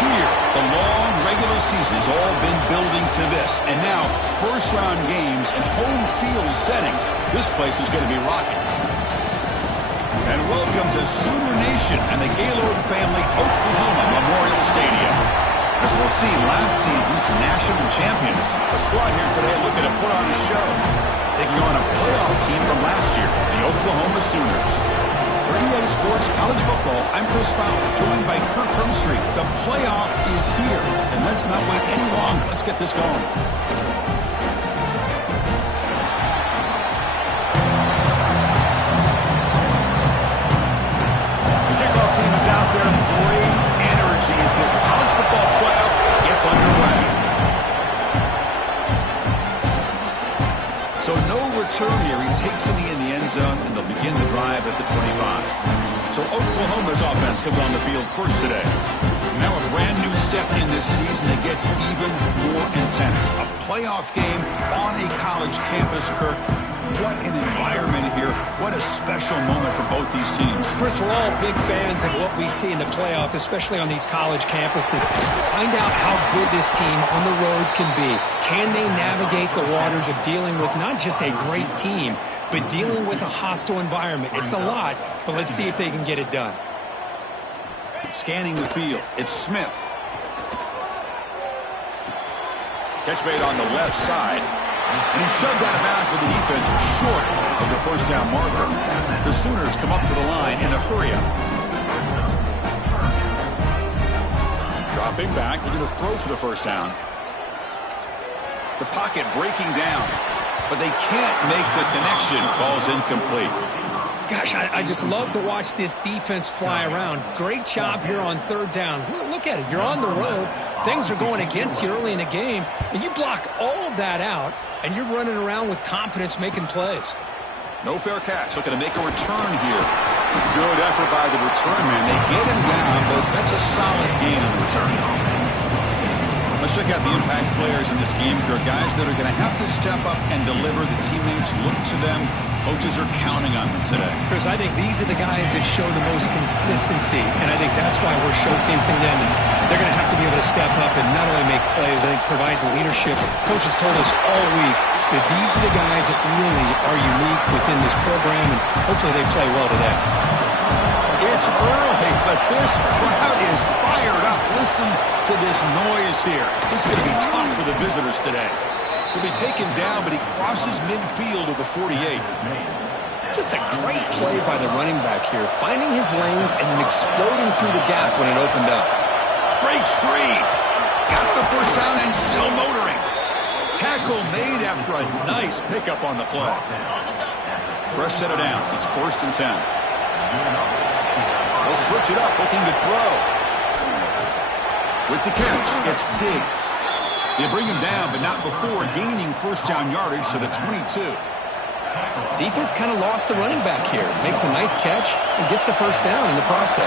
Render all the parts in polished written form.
Here, the long regular season has all been building to this, and now first-round games and home field settings. This place is going to be rocking. And welcome to Sooner Nation and the Gaylord family Oklahoma Memorial Stadium. As we'll see, last season's national champions. The squad here today looking to put on a show, taking on a playoff team from last year, the Oklahoma Sooners. For EA Sports College Football, I'm Chris Fowler, joined by Kirk Hermstreet. The playoff is here, and let's not wait any longer. Let's get this going. The kickoff team is out there. Great energy as this college football playoff gets underway. So no return here. He takes it in the end zone, and they'll begin the drive at the 25. So Oklahoma's offense comes on the field first today. Now a brand new step in this season that gets even more intense. A playoff game on a college campus, Kirk. What an environment here. What a special moment for both these teams. First, we're all big fans of what we see in the playoff, especially on these college campuses. Find out how good this team on the road can be. Can they navigate the waters of dealing with not just a great team, but dealing with a hostile environment? It's a lot, but let's see if they can get it done. Scanning the field, it's Smith. Catch made on the left side. And he's shoved out of bounds with the defense short of the first down marker. The Sooners come up to the line in a hurry-up. Dropping back, they're going to throw for the first down. The pocket breaking down, but they can't make the connection. Ball's incomplete. Gosh, I just love to watch this defense fly around. Great job here on third down. Look at it. You're on the road. Things are going against you early in the game, and you block all of that out, and you're running around with confidence making plays. No fair catch. Looking to make a return here. Good effort by the return man. They get him down, but that's a solid gain on the return. Let's check out the impact players in this game, guys that are going to have to step up and deliver. The teammates look to them. Coaches are counting on them today. Chris, I think these are the guys that show the most consistency, and I think that's why we're showcasing them. And they're going to have to be able to step up and not only make plays, I think provide the leadership. Coaches told us all week that these are the guys that really are unique within this program, and hopefully they play well today. It's early, but this crowd is fired up. Listen to this noise here. This is going to be tough for the visitors today. He'll be taken down, but he crosses midfield with a 48. Just a great play by the running back here, finding his lanes and then exploding through the gap when it opened up. Breaks free. He's got the first down and still motoring. Tackle made after a nice pickup on the play. Fresh set of downs. It's 1st and 10. They'll switch it up, looking to throw. With the catch, it's Diggs. They bring him down, but not before gaining first down yardage to the 22. Defense kind of lost the running back here. Makes a nice catch and gets the first down in the process.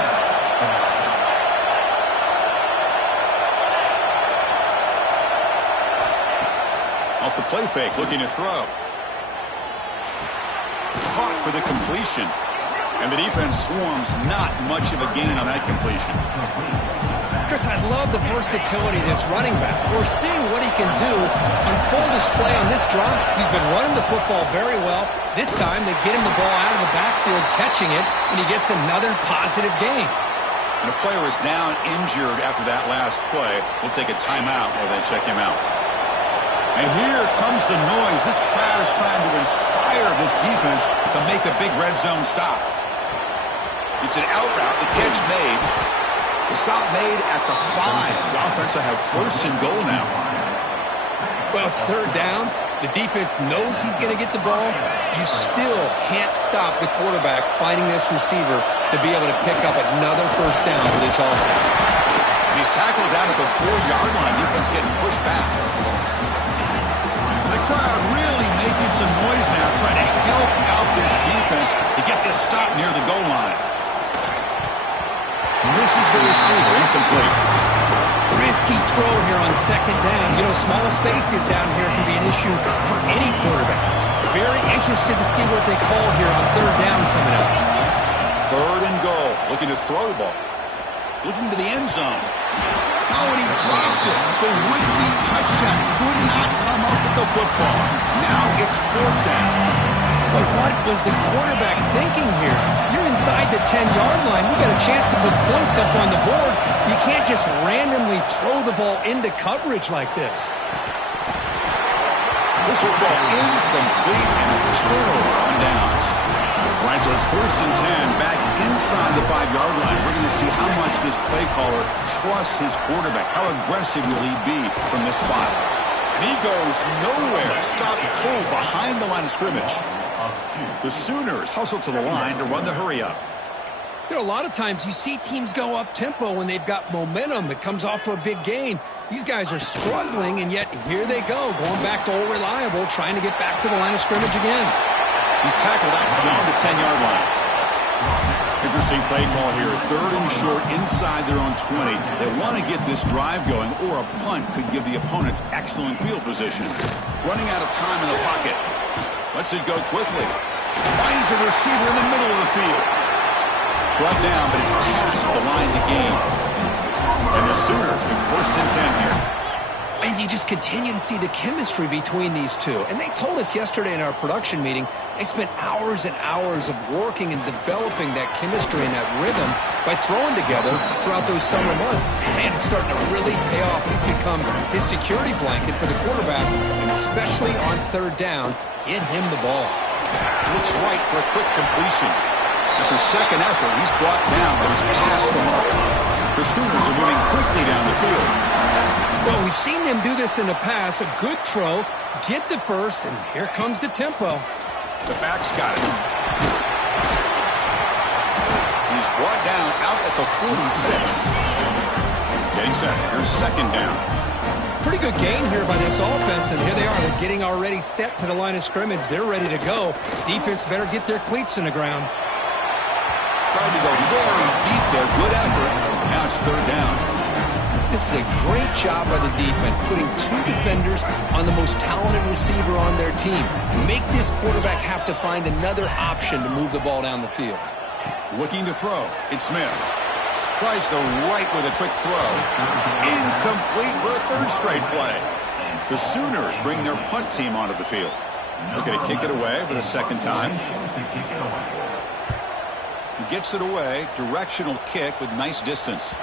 Off the play fake, looking to throw. Caught for the completion. And the defense swarms, not much of a gain on that completion. Chris, I love the versatility of this running back. We're seeing what he can do on full display on this drive. He's been running the football very well. This time, they get him the ball out of the backfield, catching it, and he gets another positive gain. And a player is down injured after that last play. We'll take a timeout while they check him out. And here comes the noise. This crowd is trying to inspire this defense to make a big red zone stop. It's an out route. The catch made. The stop made at the 5. The offense will have first and goal now. Well, it's third down. The defense knows he's going to get the ball. You still can't stop the quarterback finding this receiver to be able to pick up another first down for this offense. He's tackled down at the 4-yard line. Defense getting pushed back. The crowd really making some noise now, trying to help out this defense to get this stop near the goal line. Misses the receiver, incomplete. Risky throw here on second down. You know, small spaces down here can be an issue for any quarterback. Very interested to see what they call here on third down coming up. Third and goal. Looking to throw the ball. Looking to the end zone. Oh, and he dropped it. The would-be touchdown could not come up with the football. Now it's fourth down. But what was the quarterback thinking here? You're inside the 10-yard line. You got a chance to put points up on the board. You can't just randomly throw the ball into coverage like this. This football incomplete and a turnover on downs. All right, so it's first and 10 back inside the 5-yard line. We're going to see how much this play caller trusts his quarterback. How aggressive will he be from this spot? And he goes nowhere. Stop cold behind the line of scrimmage. The Sooners hustle to the line to run the hurry up. You know, a lot of times you see teams go up-tempo when they've got momentum that comes off for a big gain. These guys are struggling, and yet here they go, going back to old reliable, trying to get back to the line of scrimmage again. He's tackled out beyond the 10-yard line. Interesting play call here. Third and short inside their own 20. They want to get this drive going, or a punt could give the opponents excellent field position. Running out of time in the pocket. Lets it go quickly. Finds a receiver in the middle of the field. Brought down, but it's past the line to gain. And the Sooners with first and 10 here. And you just continue to see the chemistry between these two. And they told us yesterday in our production meeting, they spent hours and hours of working and developing that chemistry and that rhythm by throwing together throughout those summer months. And man, it's starting to really pay off. He's become his security blanket for the quarterback, and especially on third down, get him the ball. Looks right for a quick completion. After second effort, he's brought down, but he's past the mark. The Sooners are moving quickly down the field. Well, we've seen them do this in the past. A good throw, get the first, and here comes the tempo. The back's got it. He's brought down out at the 46. Getting set. Here's second down. Pretty good gain here by this offense, and here they are. They're getting already set to the line of scrimmage. They're ready to go. Defense better get their cleats in the ground. Tried to go very deep there. Good effort. Now it's third down. This is a great job by the defense, putting two defenders on the most talented receiver on their team. Make this quarterback have to find another option to move the ball down the field. Looking to throw. It's Smith. Tries the right with a quick throw. Incomplete for a third straight play. The Sooners bring their punt team onto the field. They're going to kick it away for the second time. He gets it away. Directional kick with nice distance.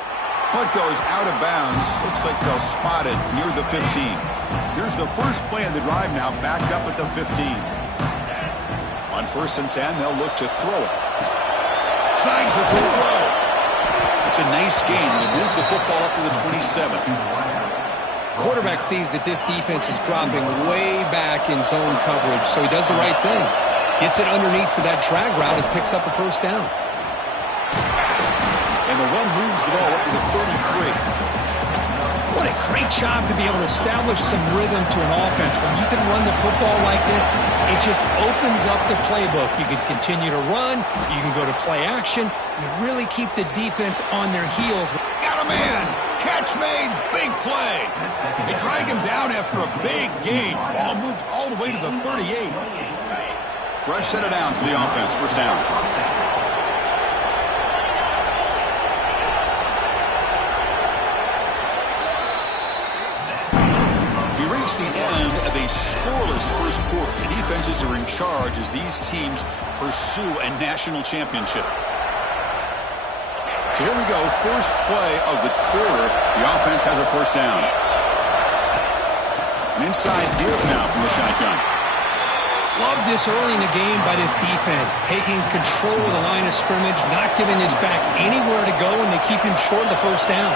Punt goes out of bounds. Looks like they'll spot it near the 15. Here's the first play of the drive now, backed up at the 15. On first and 10, they'll look to throw it. Snags with the throw. It's a nice gain. They move the football up to the 27. Quarterback sees that this defense is dropping way back in zone coverage, so he does the right thing. Gets it underneath to that drag route and picks up a first down. And the run moves the ball up to the 33. What a great job to be able to establish some rhythm to an offense. When you can run the football like this, it just opens up the playbook. You can continue to run. You can go to play action. You really keep the defense on their heels. Got a man. Catch made. Big play. They drag him down after a big gain. Ball moved all the way to the 38. Fresh set of downs for the offense. First down. The end of a scoreless first quarter. The defenses are in charge as these teams pursue a national championship. So here we go. First play of the quarter. The offense has a first down. An inside give now from the shotgun. Love this early in the game by this defense, taking control of the line of scrimmage, not giving this back anywhere to go, and they keep him short of the first down.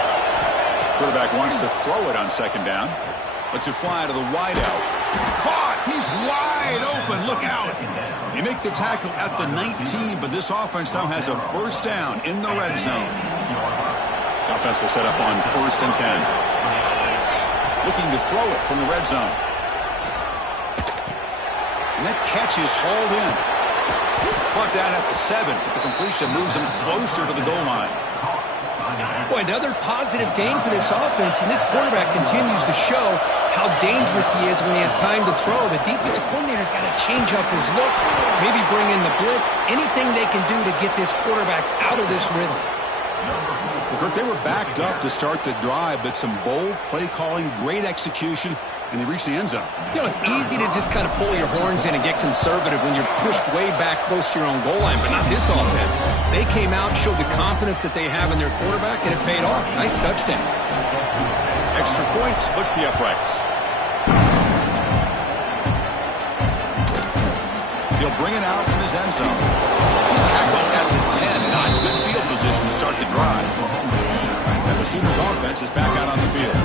Quarterback wants to throw it on second down. Lets it fly to the wideout. Caught! He's wide open. Look out! They make the tackle at the 19, but this offense now has a first down in the red zone. The offense will set up on 1st and 10. Looking to throw it from the red zone. And that catch is hauled in. Brought down at the 7, but the completion moves him closer to the goal line. Boy, another positive game for this offense, and this quarterback continues to show how dangerous he is when he has time to throw. The defensive coordinator's got to change up his looks, maybe bring in the blitz, anything they can do to get this quarterback out of this rhythm. Well, Kirk, they were backed up to start the drive, but some bold play calling, great execution, and they reached the end zone. You know, it's easy to just kind of pull your horns in and get conservative when you're pushed way back close to your own goal line, but not this offense. They came out, showed the confidence that they have in their quarterback, and it paid off. Nice touchdown. Extra point splits the uprights. He'll bring it out from his end zone. He's tackled at the 10. Not good field position to start the drive. And the Sooners offense is back out on the field.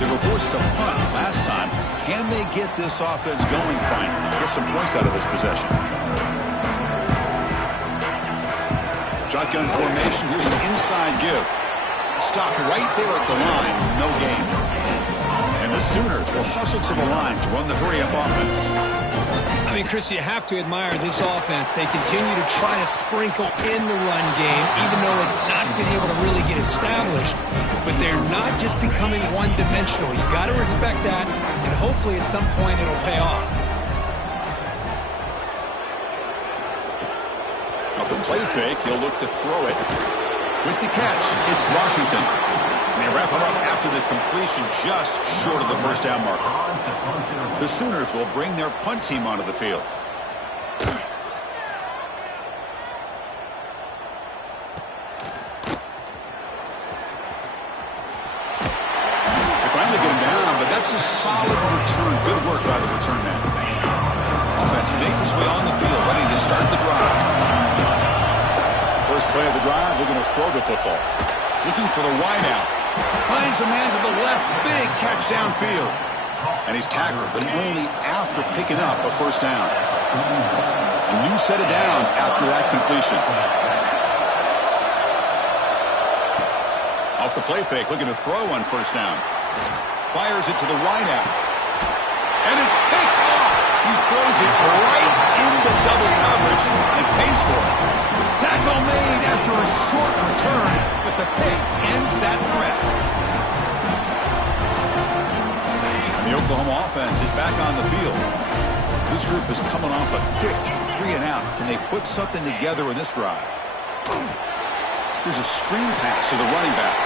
They were forced to punt last time. Can they get this offense going finally? Get some points out of this possession. Shotgun formation. Here's an inside give. Stopped right there at the line. No gain. And the Sooners will hustle to the line to run the hurry-up offense. I mean, Chris, you have to admire this offense. They continue to try to sprinkle in the run game, even though it's not been able to really get established. But they're not just becoming one-dimensional. You got to respect that, and hopefully at some point it'll pay off. Off the play fake, he'll look to throw it. With the catch, it's Washington. And they wrap him up after the completion just short of the first down marker. The Sooners will bring their punt team onto the field. They finally get him down, but that's a solid return. Good work by the return man. Offense makes its way on the field, ready to start the drive. First play of the drive, they're going to throw the football. Looking for the wideout. Finds a man to the left. Big catch downfield. And he's tackled, but only after picking up a first down. A new set of downs after that completion. Off the play fake, looking to throw on first down. Fires it to the wideout. And it's picked off. He throws it right into double coverage and pays for it. Tackle made after a short return, but the pick ends that threat. The Oklahoma offense is back on the field. This group is coming off a quick 3-and-out. Can they put something together in this drive? Here's a screen pass to the running back.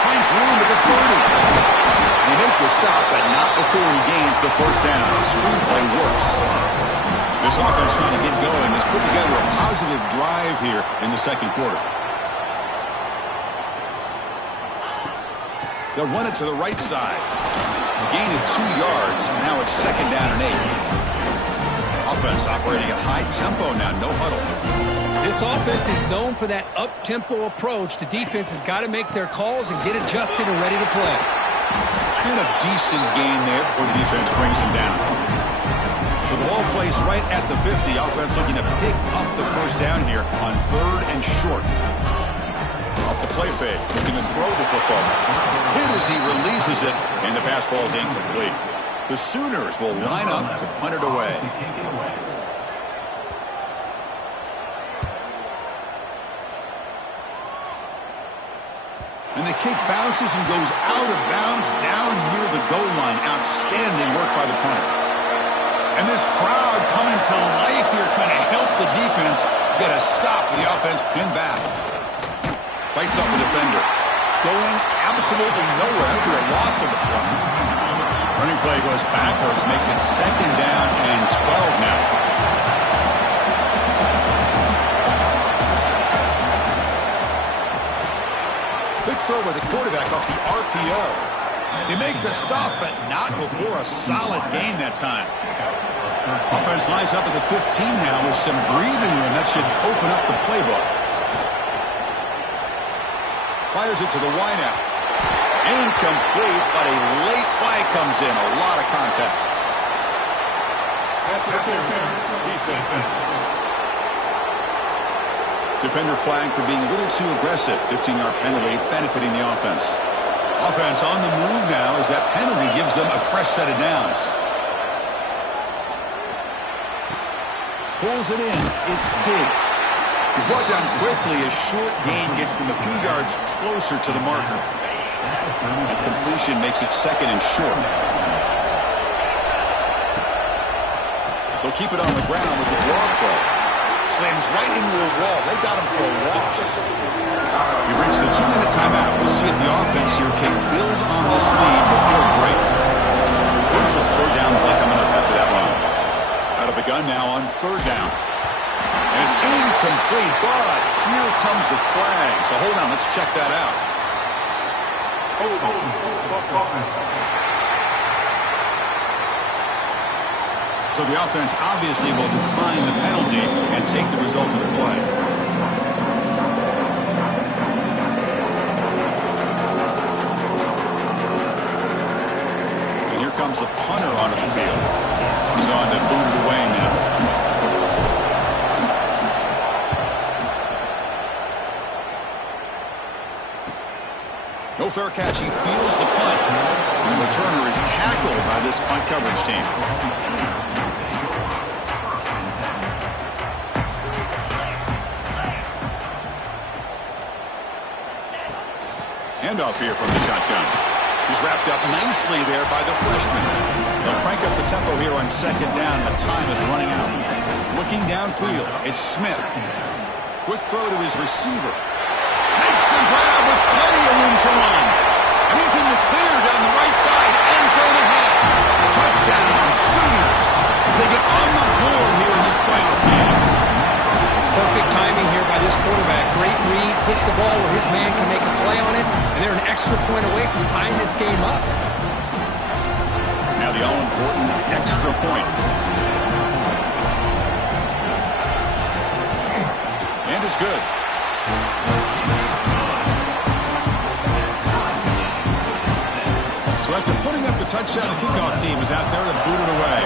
Finds room at the 30. They make the stop, but not before he gains the first down. The screenplay works. This offense trying to get going has put together a positive drive here in the second quarter. They'll run it to the right side. A gain of 2 yards. Now it's second down and 8. Offense operating at high tempo now. No huddle. This offense is known for that up-tempo approach. The defense has got to make their calls and get adjusted and ready to play. And a decent gain there before the defense brings him down. So the ball placed right at the 50. Offense looking to pick up the first down here on 3rd and short. Off the play fake, looking to throw the football. Hit as he releases it, and the pass ball is incomplete. The Sooners will line up to punt it away. And the kick bounces and goes out of bounds down near the goal line. Outstanding work by the punter. And this crowd coming to life here trying to help the defense get a stop with the offense pinned back. Fights off a defender. Going absolutely nowhere after a loss of the play. Running play goes backwards, makes it second down and 12 now. Quick throw by the quarterback off the RPO. They make the stop, but not before a solid gain that time. Offense lines up at the 15 now with some breathing room. That should open up the playbook. Fires it to the wideout. Incomplete, but a late flag comes in. A lot of contact. Defender flagged for being a little too aggressive. 15-yard penalty benefiting the offense. Offense on the move now as that penalty gives them a fresh set of downs. Pulls it in. It's Diggs. He's brought down quickly. A short gain gets them a few yards closer to the marker. And completion makes it second and short. They'll keep it on the ground with the draw play. Slams right into a wall. They got him for a loss. We reached the 2-minute timeout. We'll see if the offense here can build on this lead before the break. Crucial third down play coming up after that run. Out of the gun now on third down. And it's incomplete, but here comes the flag. So hold on, let's check that out. So the offense obviously will decline the penalty and take the result of the play. And here comes the punter onto the field. He's on to boot it away now. No fair catch. He feels the punt. And the returner is tackled by this punt coverage team. Handoff here from the shotgun. He's wrapped up nicely there by the freshman. They'll crank up the tempo here on second down. The time is running out. Looking downfield, it's Smith. Quick throw to his receiver. Makes the grab with plenty of room to run. And he's in the clear down the right side. End zone ahead. Touchdown, Sooners, as they get on the board here in this playoff game. Perfect timing here by this quarterback. Great read, hits the ball where his man can make a play on it, and they're an extra point away from tying this game up. Now the all-important extra point. And it's good. So after putting up the touchdown, the kickoff team is out there to boot it away.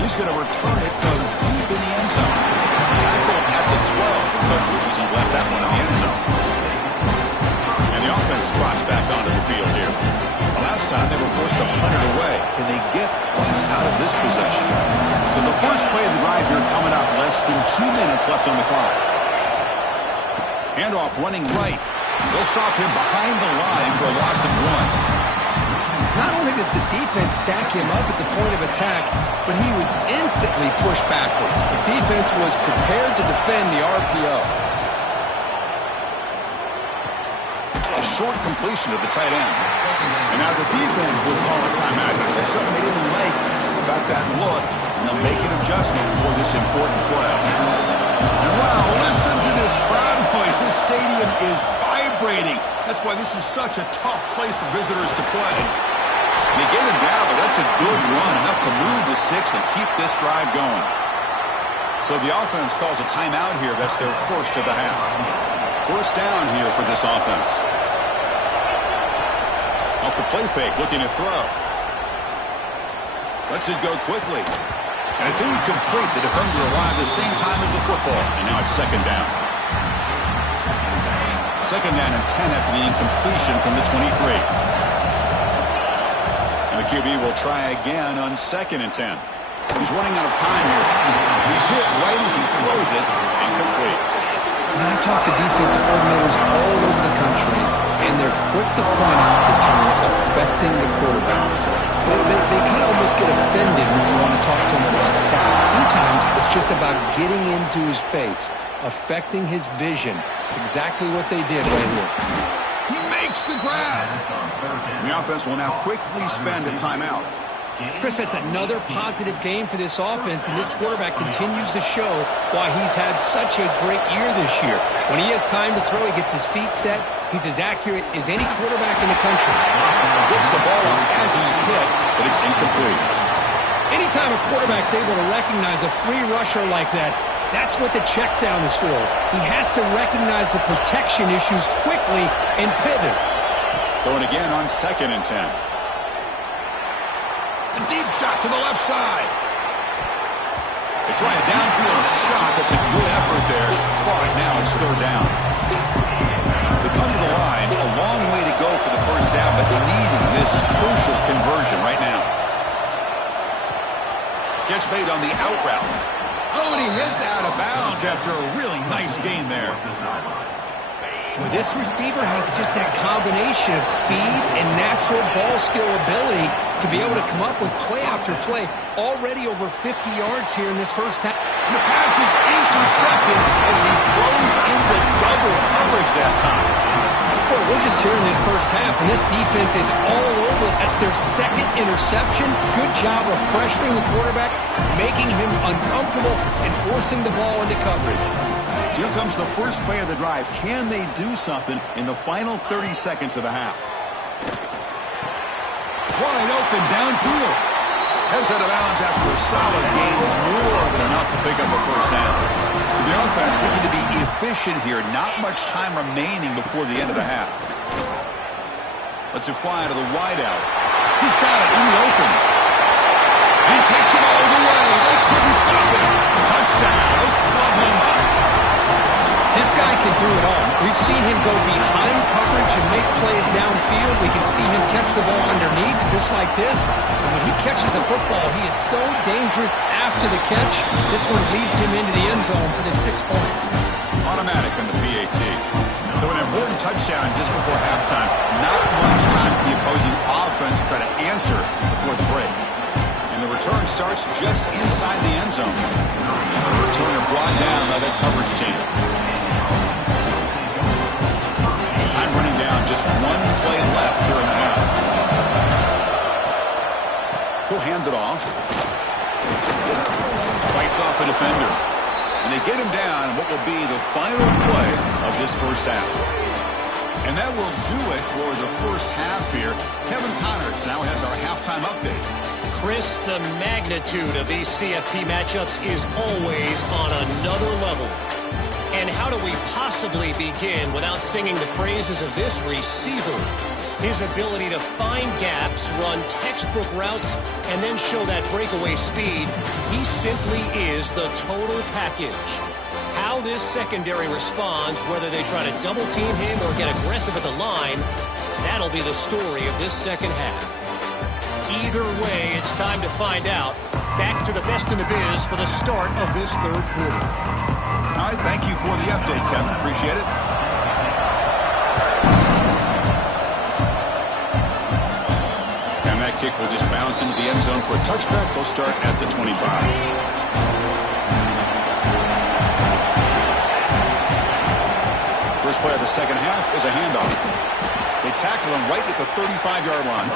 He's going to return it from deep in the end zone. Tackled at the 12. The coach wishes he left that one in the end zone. And the offense trots back onto the field here. The last time they were forced to punt it away. Can they get points out of this possession? So the first play of the drive here coming up. Less than 2 minutes left on the clock. Handoff running right. They'll stop him behind the line for a loss of 1. Not only does the defense stack him up at the point of attack, but he was instantly pushed backwards. The defense was prepared to defend the RPO. A short completion of the tight end. And now the defense will call a timeout here. There's something they didn't like about that look, and they'll make an adjustment for this important play. And wow, listen to this crowd noise. This stadium is vibrating. That's why this is such a tough place for visitors to play. They get him down, but that's a good run, enough to move the sticks and keep this drive going. So the offense calls a timeout here. That's their first of the half. First down here for this offense. Off the play fake, looking to throw. Lets it go quickly. And it's incomplete. The defender arrived the same time as the football. And now it's second down. Second down and 10 after the incompletion from the 23. The QB will try again on second and 10. He's running out of time here. He's hit right as he throws it. Incomplete. And I talk to defensive coordinators all over the country, and they're quick to point out the term affecting the quarterback. They kind of almost get offended when you want to talk to them about sacks. Sometimes it's just about getting into his face, affecting his vision. It's exactly what they did right here. He makes the grab. The offense will now quickly spend a timeout. Chris, that's another positive game for this offense, and this quarterback continues to show why he's had such a great year this year. When he has time to throw, he gets his feet set. He's as accurate as any quarterback in the country. Gets the ball up as he's hit, but it's incomplete. Anytime a quarterback's able to recognize a free rusher like that, that's what the check down is for. He has to recognize the protection issues quickly and pivot. Going again on 2nd and 10. A deep shot to the left side. They try a downfield shot. That's a good effort there. All right, now it's 3rd down. They come to the line. A long way to go for the first down, but needing this crucial conversion right now. Gets made on the out route. Oh, and he hits out of bounds after a really nice gain there. Well, this receiver has just that combination of speed and natural ball skill ability to be able to come up with play after play. Already over 50 yards here in this first half. And the pass is intercepted as he throws into double coverage that time. Well, we're just here in this first half, and this defense is all over. That's their 2nd interception. Good job of pressuring the quarterback, making him uncomfortable, and forcing the ball into coverage. Here comes the first play of the drive. Can they do something in the final 30 seconds of the half? Wide open downfield. Heads out of bounds after a solid gain, more than enough to pick up a first down. So the offense looking to be efficient here. Not much time remaining before the end of the half. Lets it fly to the wideout. He's got it in the open. He takes it all the way. They couldn't stop it. Touchdown, Oklahoma. This guy can do it all. We've seen him go behind coverage and make plays downfield. We can see him catch the ball underneath just like this. And when he catches the football, he is so dangerous after the catch. This one leads him into the end zone for the 6 points. Automatic on the PAT. So an important touchdown just before halftime. Not much time for the opposing offense to try to answer before the break. And the return starts just inside the end zone. The returner brought down by that coverage team. Time running down, just 1 play left here in the half. He'll hand it off. Fights off a defender. And they get him down what will be the final play of this first half. And that will do it for the first half here. Kevin Connors now has our halftime update. Chris, the magnitude of these CFP matchups is always on another level. And how do we possibly begin without singing the praises of this receiver? His ability to find gaps, run textbook routes, and then show that breakaway speed. He simply is the total package. How this secondary responds, whether they try to double team him or get aggressive at the line, that'll be the story of this second half. Either way, it's time to find out. Back to the best in the biz for the start of this 3rd quarter. All right, thank you for the update, Kevin. Appreciate it. And that kick will just bounce into the end zone for a touchback. They'll start at the 25. First play of the second half is a handoff. They tackle him right at the 35-yard line.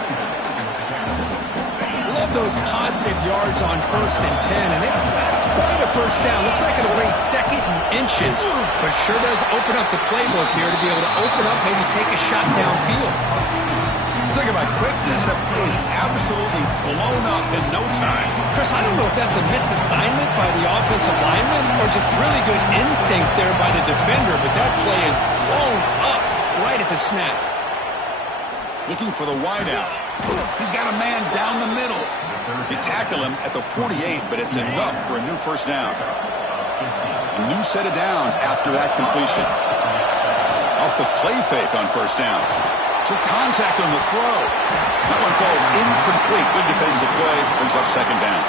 Love those positive yards on 1st and 10, and it's quite a first down. Looks like it'll raise 2nd and inches, but sure does open up the playbook here to be able to open up, maybe take a shot downfield. Talking about quickness, that play is absolutely blown up in no time. Chris, I don't know if that's a misassignment by the offensive lineman or just really good instincts there by the defender, but that play is blown up right at the snap. Looking for the wideout. He's got a man down the middle. They tackle him at the 48, but it's enough for a new first down. A new set of downs after that completion. Off the play fake on first down. Took contact on the throw. That one falls incomplete. Good defensive play. Brings up 2nd down.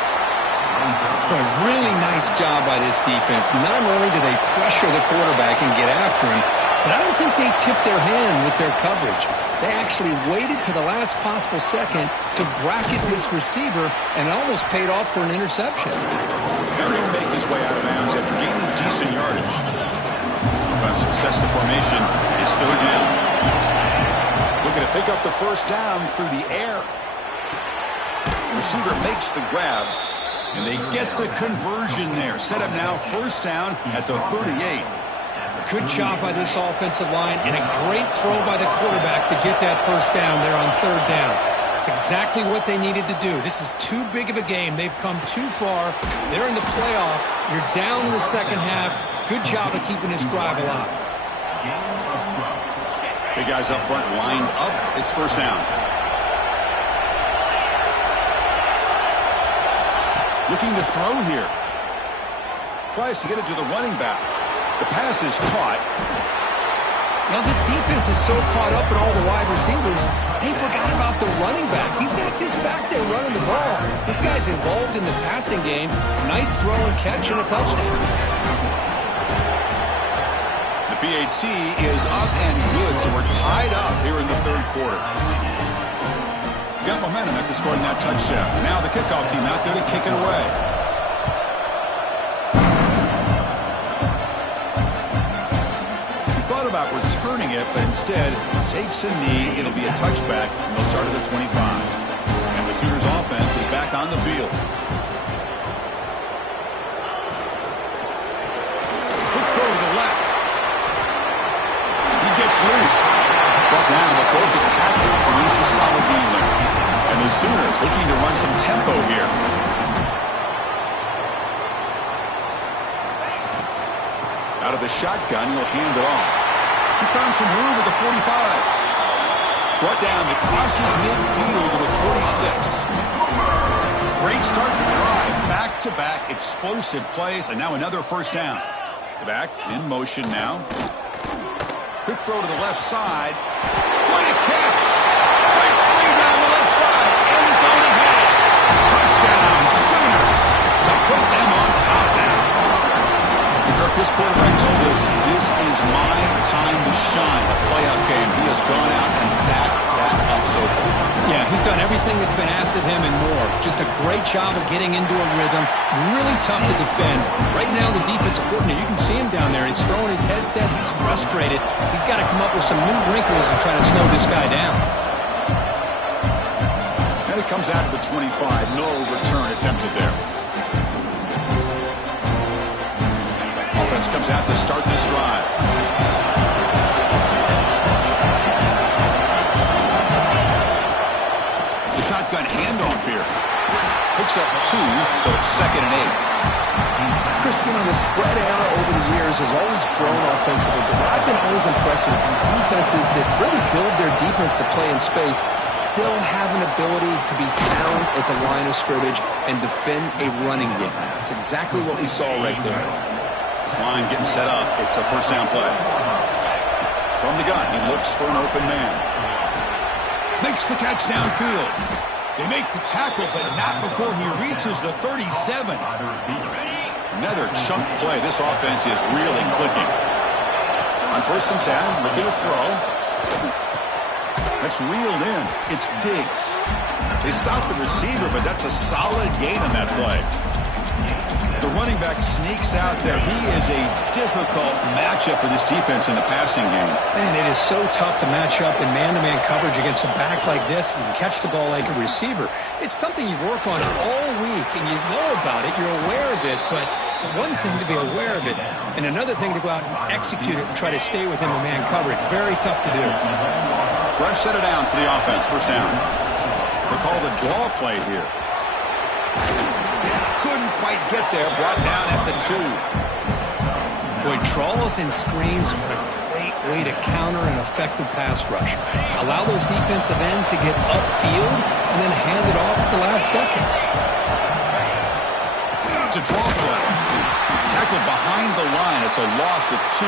A really nice job by this defense. Not only do they pressure the quarterback and get after him, but I don't think they tipped their hand with their coverage. They actually waited to the last possible second to bracket this receiver, and it almost paid off for an interception. Now he'll make his way out of bounds after gaining decent yardage. Defense sets the formation. It's 3rd down. Looking to pick up the first down through the air. Receiver makes the grab, and they get the conversion there. Set up now, first down at the 38. Good job by this offensive line, and a great throw by the quarterback to get that first down there on third down. It's exactly what they needed to do. This is too big of a game. They've come too far. They're in the playoff. You're down in the second half. Good job of keeping this drive alive. Big guys up front lined up. It's first down. Looking to throw here. Tries to get it to the running back. The pass is caught. Now this defense is so caught up in all the wide receivers, they forgot about the running back. He's not just back there running the ball. This guy's involved in the passing game. Nice throw and catch and a touchdown. The PAT is up and good, so we're tied up here in the third quarter. Got momentum after scoring that touchdown. Now the kickoff team out there to kick it away. About returning it, but instead takes a knee. It'll be a touchback, and they'll start at the 25. And the Sooners offense is back on the field. Quick throw to the left. He gets loose. Brought down, but both the tackle produces solid gain there. And the Sooners looking to run some tempo here. Out of the shotgun, he'll hand it off. He's found some room at the 45. Brought down, it crosses midfield to the 46. Great start to the drive. Back-to-back explosive plays, and now another first down. The back in motion now. Quick throw to the left side. What a catch! Breaks free down the left side. End zone ahead. Touchdown, Sooners, to put them on top now. Kirk, this quarterback told us this is my time to shine. A playoff game. He has gone out and backed that up so far. Yeah, he's done everything that's been asked of him and more. Just a great job of getting into a rhythm. Really tough to defend. Right now, the defensive coordinator, you can see him down there. He's throwing his headset. He's frustrated. He's got to come up with some new wrinkles to try to slow this guy down. And it comes out of the 25. No return attempted there. Offense comes out to start this drive. The shotgun handoff here. Picks up 2, so it's 2nd and 8. Christian, the spread era over the years has always grown offensively, but what I've been always impressed with defenses that really build their defense to play in space still have an ability to be sound at the line of scrimmage and defend a running game. It's exactly what we saw right there. This line getting set up. It's a first down play. From the gun, he looks for an open man. Makes the catch downfield. They make the tackle, but not before he reaches the 37. Another chunk play. This offense is really clicking. On 1st and 10, looking to throw. That's reeled in. It's Diggs. They stop the receiver, but that's a solid gain on that play. The running back sneaks out there. He is a difficult matchup for this defense in the passing game. Man, it is so tough to match up in man-to-man coverage against a back like this and catch the ball like a receiver. It's something you work on all week, and you know about it. You're aware of it, but it's one thing to be aware of it, and another thing to go out and execute it and try to stay within the man coverage. Very tough to do. Fresh set of downs for the offense. First down. They call the draw play here. Couldn't quite get there. Brought down at the 2. Boy, draws and screens are a great way to counter an effective pass rush. Allow those defensive ends to get upfield and then hand it off at the last second. It's a draw play. Tackled behind the line. It's a loss of 2.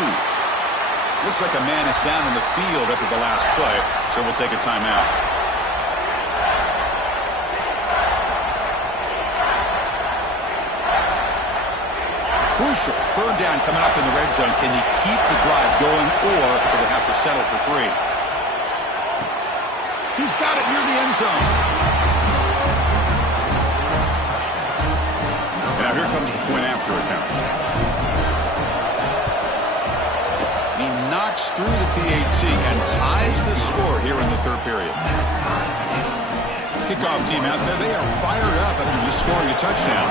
Looks like a man is down in the field after the last play, so we'll take a timeout. Crucial. Third down coming up in the red zone. Can you keep the drive going, or will they have to settle for 3? He's got it near the end zone. Now here comes the point after attempt. He knocks through the PAT and ties the score here in the third period. kickoff team out there, they are fired up after just scoring a touchdown.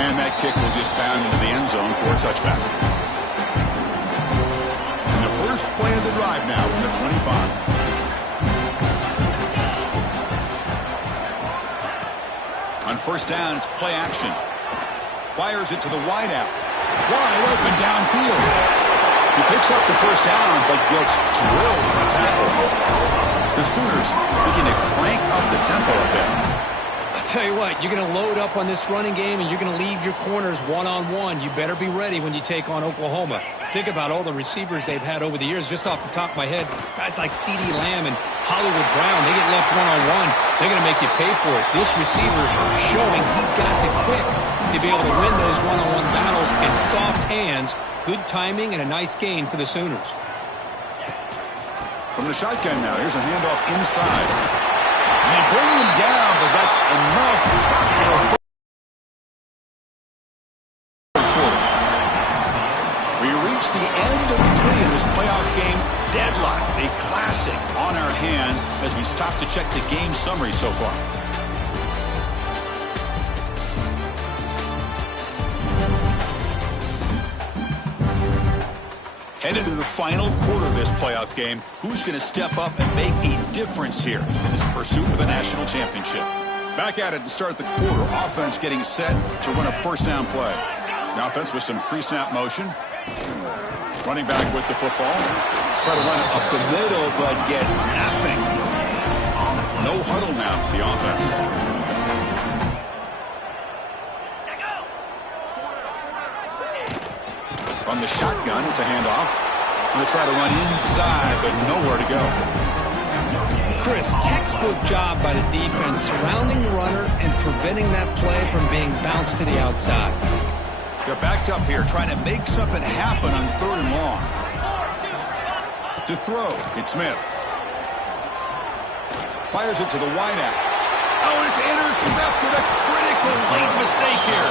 And that kick will just bound into the end zone for a touchback. And the first play of the drive now from the 25. On first down, it's play action. Fires it to the wideout. Wide open downfield. He picks up the first down, but gets drilled on the tackle. The Sooners looking to crank up the tempo a bit. I'll tell you what, you're going to load up on this running game, and you're going to leave your corners one-on-one. You better be ready when you take on Oklahoma. Think about all the receivers they've had over the years. Just off the top of my head, guys like CeeDee Lamb and Hollywood Brown, they get left one-on-one. They're going to make you pay for it. This receiver showing he's got the quicks to be able to win those one-on-one battles in soft hands. Good timing and a nice gain for the Sooners. From the shotgun now, here's a handoff inside. And they bring him down, but that's enough for a quarter. We reach the end of 3 in this playoff game. Deadlock, a classic on our hands as we stop to check the game summary so far. Headed to the final quarter of this playoff game, who's going to step up and make a difference here in this pursuit of a national championship? Back at it to start the quarter. Offense getting set to run a first down play. The offense with some pre-snap motion. Running back with the football. Try to run it up the middle, but get nothing. No huddle now for the offense. From the shotgun, it's a handoff. Going to try to run inside, but nowhere to go. Chris, textbook job by the defense surrounding the runner and preventing that play from being bounced to the outside. They're backed up here, trying to make something happen on 3rd and long. To throw, it's Smith. Fires it to the wideout. Oh, it's intercepted. A critical late mistake here.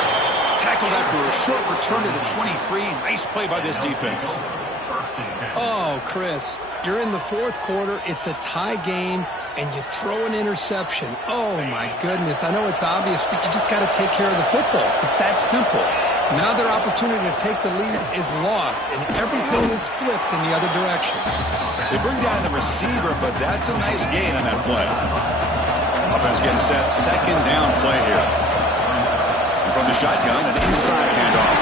Tackled after a short return to the 23. Nice play by this defense. Oh, Chris, you're in the 4th quarter. It's a tie game, and you throw an interception. Oh, my goodness. I know it's obvious, but you just got to take care of the football. It's that simple. Now their opportunity to take the lead is lost, and everything is flipped in the other direction. They bring down the receiver, but that's a nice gain on that play. Offense getting set. 2nd down play here. From the shotgun, an inside handoff.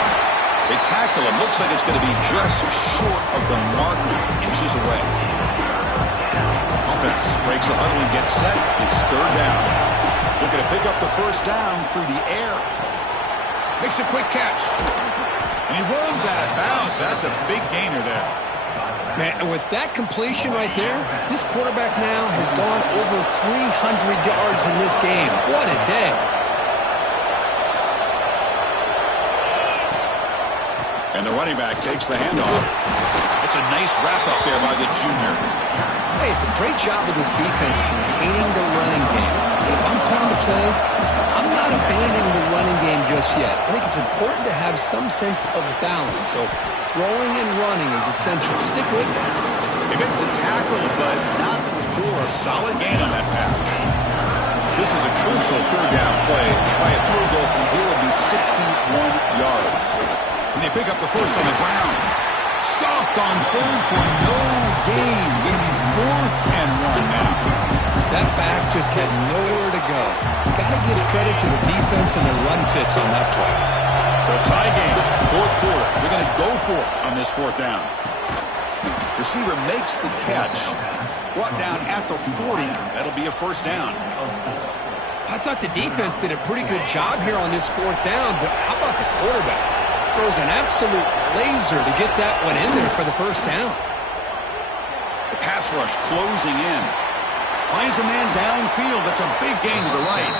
They tackle him. Looks like it's going to be just short of the marker, inches away. Offense breaks the huddle and gets set. It's 3rd down. Looking to pick up the first down through the air. Makes a quick catch. And he runs out of bounds. That's a big gainer there. Man, with that completion right there, this quarterback now has gone over 300 yards in this game. What a day. And the running back takes the handoff. It's a nice wrap-up there by the junior. Hey, it's a great job of this defense containing the running game. But if I'm calling the plays, I'm not abandoning the running game just yet. I think it's important to have some sense of balance. So throwing and running is essential. Stick with me. They make the tackle, but not before a solid gain on that pass. This is a crucial 3rd down play. Try a field goal from here would be 61 yards. And they pick up the first on the ground. Stopped on 3rd for no gain. Going to be 4th and 1 now. That back just had nowhere to go. Got to give credit to the defense and the run fits on that play. So tie game, 4th quarter. They're going to go for it on this 4th down. Receiver makes the catch. Brought down at the 40. That'll be a first down. I thought the defense did a pretty good job here on this 4th down, but how about the quarterback? Throws an absolute laser to get that one in there for the first down. The pass rush closing in. Finds a man downfield. That's a big gain to the right.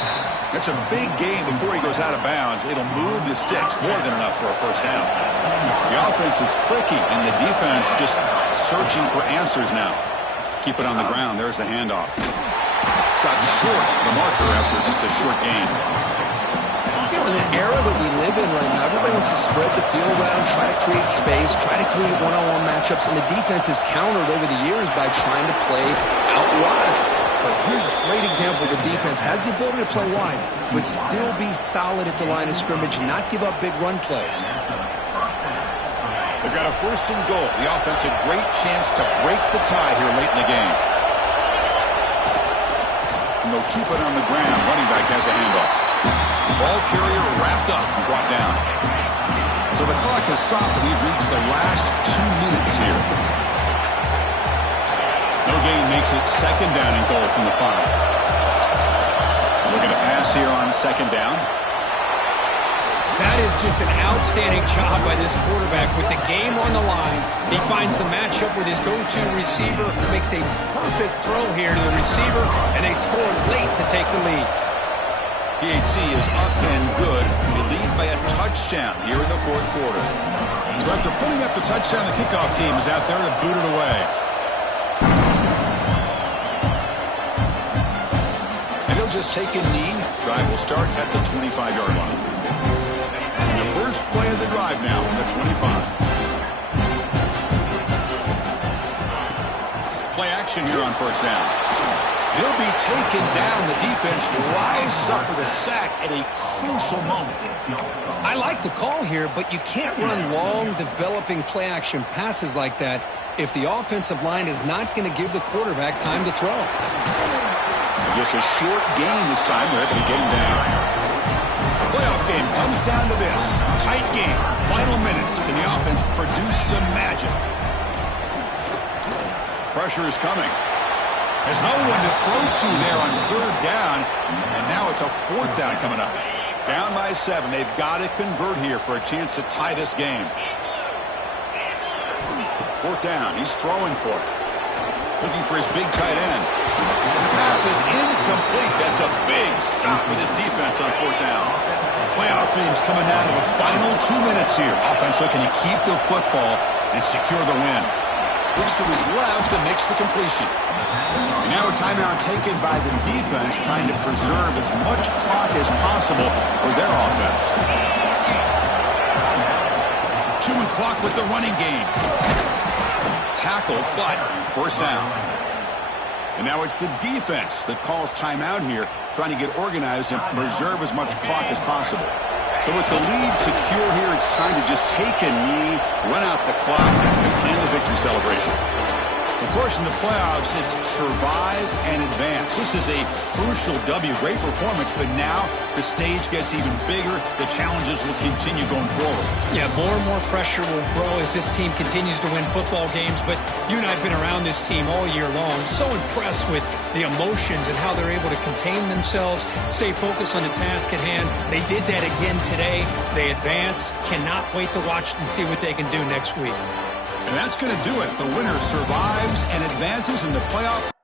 That's a big gain before he goes out of bounds. It'll move the sticks more than enough for a first down. The offense is clicking, and the defense just searching for answers now. Keep it on the ground. There's the handoff. Stopped short of the marker after just a short gain. In the era that we live in right now, everybody wants to spread the field around, try to create space, try to create one-on-one matchups, and the defense has countered over the years by trying to play out wide. But here's a great example. The defense has the ability to play wide, but still be solid at the line of scrimmage, not give up big run plays. They've got a first and goal. The offense a great chance to break the tie here late in the game. And they'll keep it on the ground. Running back has a handoff. Ball carrier wrapped up and brought down. So the clock has stopped, and we've reached the last 2 minutes here. No gain makes it second down and goal from the 5. Looking to pass here on second down. That is just an outstanding job by this quarterback with the game on the line. He finds the matchup with his go-to receiver, makes a perfect throw here to the receiver, and they score late to take the lead. PHC is up and good. They lead by a touchdown here in the fourth quarter. So after putting up the touchdown, the kickoff team is out there to boot it away. And he'll just take a knee. Drive will start at the 25-yard line. The first play of the drive now on the 25. Play action here on first down. He'll be taken down. The defense rises up with a sack at a crucial moment. I like the call here, but you can't run long, developing play-action passes like that if the offensive line is not going to give the quarterback time to throw. Just a short gain this time. They're able to get him down. The playoff game comes down to this. Tight game. Final minutes. Can the offense produce some magic? Pressure is coming. There's no one to throw to there on third down. And now it's a fourth down coming up. Down by 7. They've got to convert here for a chance to tie this game. Fourth down. He's throwing for it. Looking for his big tight end. The pass is incomplete. That's a big stop with his defense on fourth down. Playoff teams coming down to the final 2 minutes here. Offense looking to keep the football and secure the win. Looks to his left and makes the completion. And now a timeout taken by the defense, trying to preserve as much clock as possible for their offense. Chewing clock with the running game. Tackle, but first down. And now it's the defense that calls timeout here, trying to get organized and preserve as much clock as possible. So with the lead secure here, it's time to just take a knee, run out the clock, and plan the victory celebration. Of course, in the playoffs, it's survive and advance. This is a crucial W. Great performance, but now the stage gets even bigger. The challenges will continue going forward. Yeah, more and more pressure will grow as this team continues to win football games. But you and I have been around this team all year long. So impressed with the emotions and how they're able to contain themselves, stay focused on the task at hand. They did that again today. They advance. Cannot wait to watch and see what they can do next week. And that's going to do it. The winner survives and advances in the playoff.